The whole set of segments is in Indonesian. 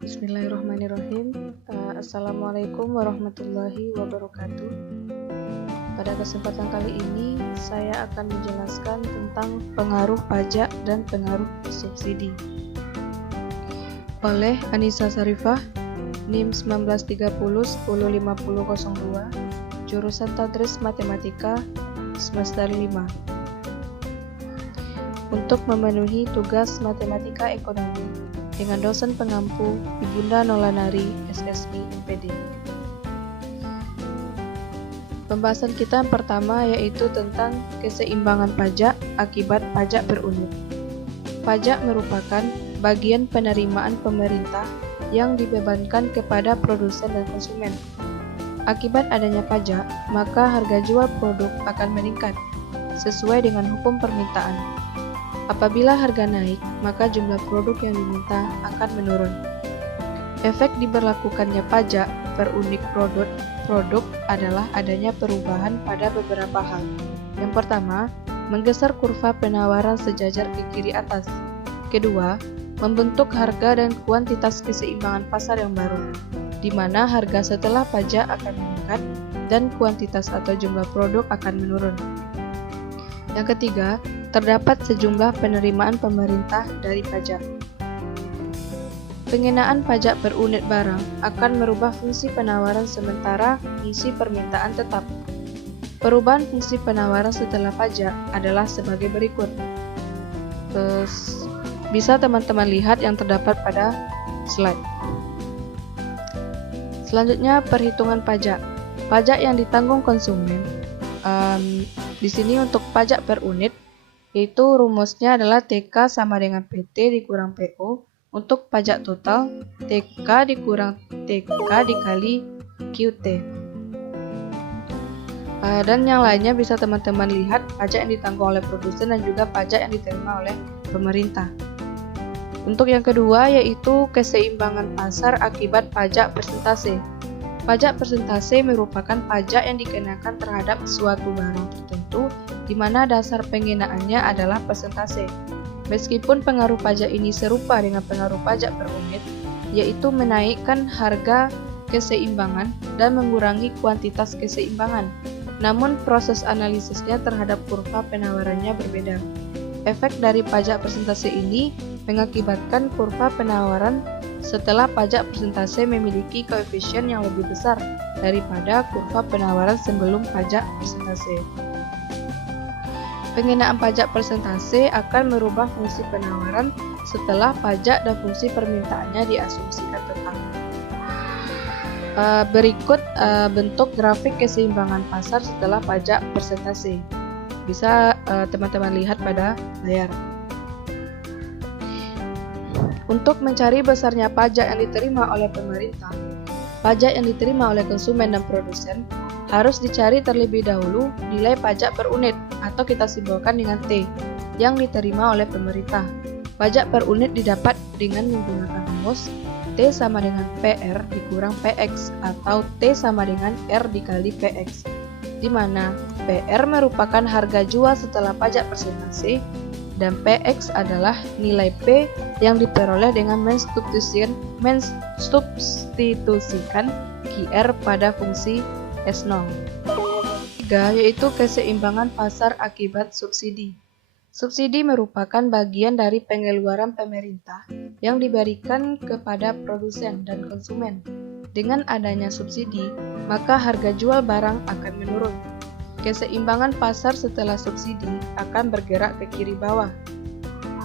Bismillahirrahmanirrahim. Assalamualaikum warahmatullahi wabarakatuh. Pada kesempatan kali ini, saya akan menjelaskan tentang pengaruh pajak dan pengaruh subsidi. Oleh Anissa Sarifah, NIM 1930-105002, jurusan Tadris Matematika, semester 5. Untuk memenuhi tugas matematika ekonomi dengan dosen pengampu Ibunda Nolanari, SSI, MPD. Pembahasan kita yang pertama yaitu tentang keseimbangan pajak akibat pajak per unit. Pajak merupakan bagian penerimaan pemerintah yang dibebankan kepada produsen dan konsumen. Akibat adanya pajak, maka harga jual produk akan meningkat sesuai dengan hukum permintaan. Apabila harga naik, maka jumlah produk yang diminta akan menurun. Efek diberlakukannya pajak per unit produk adalah adanya perubahan pada beberapa hal. Yang pertama, menggeser kurva penawaran sejajar ke kiri atas. Kedua, membentuk harga dan kuantitas keseimbangan pasar yang baru, di mana harga setelah pajak akan meningkat dan kuantitas atau jumlah produk akan menurun. Yang ketiga, terdapat sejumlah penerimaan pemerintah dari pajak. Pengenaan pajak per unit barang akan merubah fungsi penawaran sementara fungsi permintaan tetap. Perubahan fungsi penawaran setelah pajak adalah sebagai berikut. Bisa teman-teman lihat yang terdapat pada slide. Selanjutnya, perhitungan pajak. Pajak yang ditanggung konsumen. Di sini untuk pajak per unit, yaitu rumusnya adalah TK sama dengan PT dikurang PO. Untuk pajak total, TK dikurang TK dikali QT. Dan yang lainnya bisa teman-teman lihat pajak yang ditanggung oleh produsen dan juga pajak yang diterima oleh pemerintah. Untuk yang kedua yaitu keseimbangan pasar akibat pajak persentase. Pajak persentase merupakan pajak yang dikenakan terhadap suatu barang tertentu di mana dasar pengenaannya adalah persentase. Meskipun pengaruh pajak ini serupa dengan pengaruh pajak per unit, yaitu menaikkan harga keseimbangan dan mengurangi kuantitas keseimbangan. Namun proses analisisnya terhadap kurva penawarannya berbeda. Efek dari pajak persentase ini mengakibatkan kurva penawaran setelah pajak persentase memiliki koefisien yang lebih besar daripada kurva penawaran sebelum pajak persentase. Pengenaan pajak persentase akan merubah fungsi penawaran setelah pajak dan fungsi permintaannya diasumsikan tetap. Berikut bentuk grafik keseimbangan pasar setelah pajak persentase. Bisa teman-teman lihat pada layar. Untuk mencari besarnya pajak yang diterima oleh pemerintah, pajak yang diterima oleh konsumen dan produsen, harus dicari terlebih dahulu nilai pajak per unit atau kita simbolkan dengan T yang diterima oleh pemerintah. Pajak per unit didapat dengan menggunakan rumus T sama dengan PR dikurang PX atau T sama dengan R dikali PX, di mana PR merupakan harga jual setelah pajak persentase dan PX adalah nilai P yang diperoleh dengan mensubstitusikan QR pada fungsi S0. Ketiga, yaitu keseimbangan pasar akibat subsidi. Subsidi merupakan bagian dari pengeluaran pemerintah yang diberikan kepada produsen dan konsumen. Dengan adanya subsidi, maka harga jual barang akan menurun. Keseimbangan pasar setelah subsidi akan bergerak ke kiri bawah.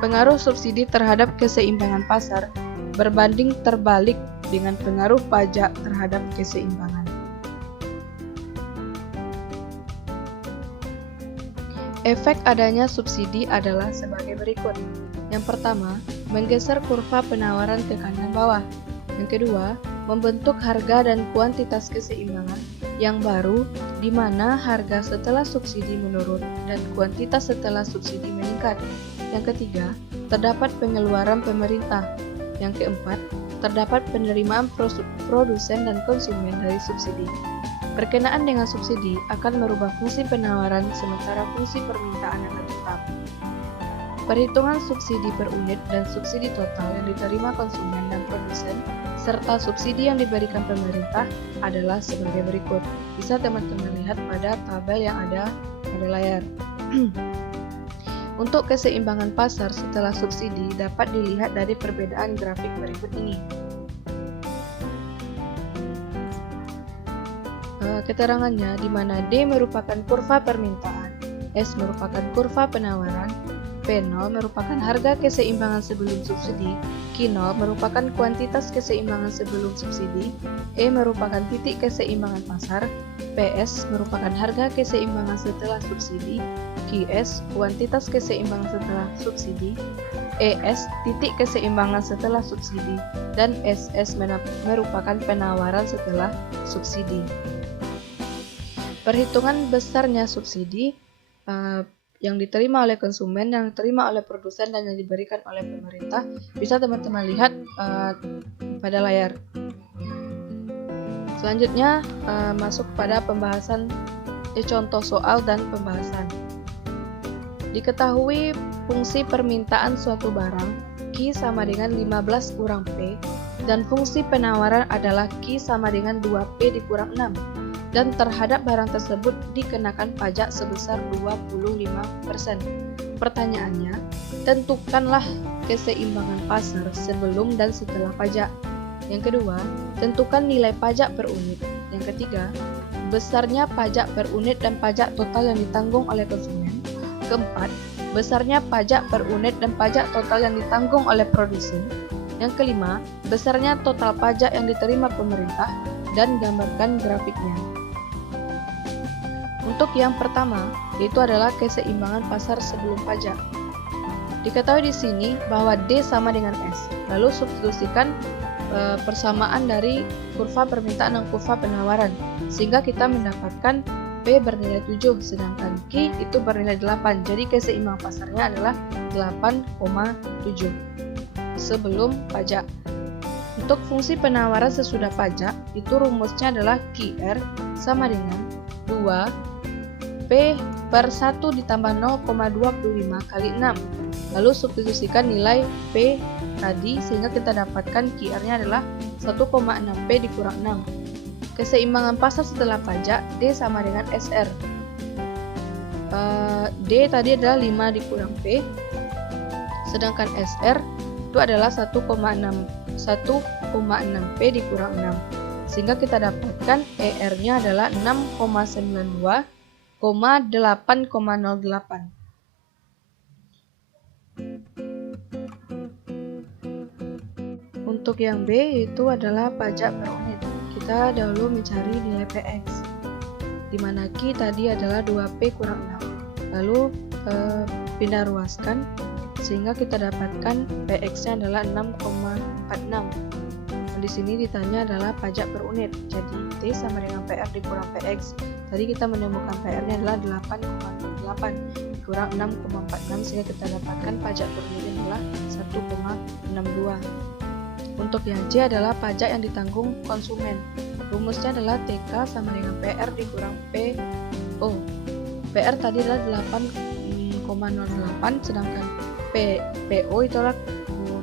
Pengaruh subsidi terhadap keseimbangan pasar berbanding terbalik dengan pengaruh pajak terhadap keseimbangan. Efek adanya subsidi adalah sebagai berikut. Yang pertama, menggeser kurva penawaran ke kanan bawah. Yang kedua, membentuk harga dan kuantitas keseimbangan yang baru di mana harga setelah subsidi menurun dan kuantitas setelah subsidi meningkat. Yang ketiga, terdapat pengeluaran pemerintah. Yang keempat, terdapat penerimaan produsen dan konsumen dari subsidi. Berkenaan dengan subsidi akan merubah fungsi penawaran sementara fungsi permintaan akan tetap. Perhitungan subsidi per unit dan subsidi total yang diterima konsumen dan produsen serta subsidi yang diberikan pemerintah adalah sebagai berikut. Bisa teman-teman lihat pada tabel yang ada pada layar. Untuk keseimbangan pasar setelah subsidi dapat dilihat dari perbedaan grafik berikut ini. Keterangannya di mana D merupakan kurva permintaan, S merupakan kurva penawaran, P0 merupakan harga keseimbangan sebelum subsidi, Q0 merupakan kuantitas keseimbangan sebelum subsidi, E merupakan titik keseimbangan pasar, PS merupakan harga keseimbangan setelah subsidi, QS kuantitas keseimbangan setelah subsidi, ES titik keseimbangan setelah subsidi, dan SS merupakan penawaran setelah subsidi. Perhitungan besarnya subsidi yang diterima oleh konsumen, yang diterima oleh produsen, dan yang diberikan oleh pemerintah bisa teman-teman lihat pada layar. Selanjutnya masuk pada pembahasan contoh soal dan pembahasan. Diketahui fungsi permintaan suatu barang Q sama dengan 15 kurang P dan fungsi penawaran adalah Q sama dengan 2P dikurang 6 dan terhadap barang tersebut dikenakan pajak sebesar 25%. Pertanyaannya, tentukanlah keseimbangan pasar sebelum dan setelah pajak. Yang kedua, tentukan nilai pajak per unit. Yang ketiga, besarnya pajak per unit dan pajak total yang ditanggung oleh konsumen. Keempat, besarnya pajak per unit dan pajak total yang ditanggung oleh produsen. Yang kelima, besarnya total pajak yang diterima pemerintah dan gambarkan grafiknya. Untuk yang pertama, yaitu adalah keseimbangan pasar sebelum pajak. Diketahui di sini bahwa D sama dengan S. Lalu substitusikan persamaan dari kurva permintaan dan kurva penawaran, sehingga kita mendapatkan P bernilai 7, sedangkan Q itu bernilai 8. Jadi keseimbangan pasarnya adalah 8,7 sebelum pajak. Untuk fungsi penawaran sesudah pajak, itu rumusnya adalah QR sama dengan 2 P per 1 ditambah 0,25 kali 6. Lalu substitusikan nilai P tadi sehingga kita dapatkan QR-nya adalah 1,6 P dikurang 6. Keseimbangan pasar setelah pajak D sama dengan SR. D tadi adalah 5 dikurang P, sedangkan SR itu adalah 1,6 P dikurang 6, sehingga kita dapatkan ER-nya adalah 6,92,8,08. Untuk yang B itu adalah pajak per unit. Kita dahulu mencari nilai PX, di mana Q tadi adalah 2P kurang 6. Lalu pindah ruaskan sehingga kita dapatkan PX-nya adalah 6,46. Di sini ditanya adalah pajak per unit. Jadi T sama dengan PR dikurang PX. Tadi kita menemukan PR-nya adalah 8,08 kurang 6,46 sehingga kita dapatkan pajak per unit adalah 1,62. Untuk yang C adalah pajak yang ditanggung konsumen. Rumusnya adalah TK sama dengan PR dikurang PO. PR tadi adalah 8,08 sedangkan PO itu adalah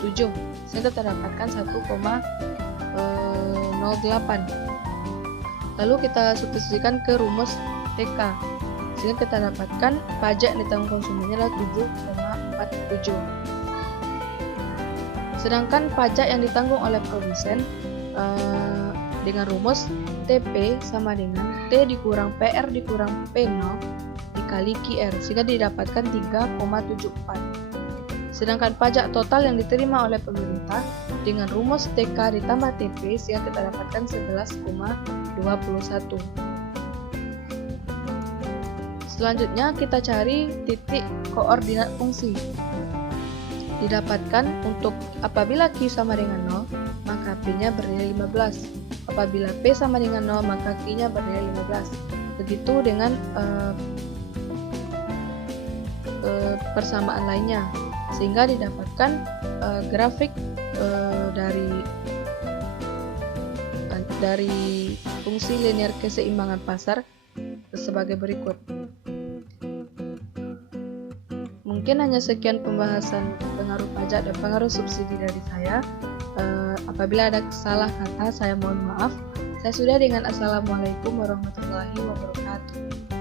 7. Sehingga kita dapatkan 1,08. Lalu kita substitusikan ke rumus TK. Sehingga kita dapatkan pajak yang ditanggung konsumennya adalah 7,47. Sedangkan pajak yang ditanggung oleh produsen dengan rumus TP sama dengan T dikurang PR dikurang P0 dikali QR sehingga didapatkan 3,74. Sedangkan pajak total yang diterima oleh pemerintah dengan rumus TK ditambah TP sehingga kita dapatkan 11,21. Selanjutnya kita cari titik koordinat fungsi. Didapatkan untuk apabila Q sama dengan 0, maka P-nya bernilai 15. Apabila P sama dengan 0, maka Q-nya bernilai 15. Begitu dengan persamaan lainnya. Sehingga didapatkan grafik dari fungsi linear keseimbangan pasar sebagai berikut. Mungkin hanya sekian pembahasan pengaruh pajak dan pengaruh subsidi dari saya. Apabila ada salah kata, saya mohon maaf. Saya sudah dengan Assalamualaikum warahmatullahi wabarakatuh.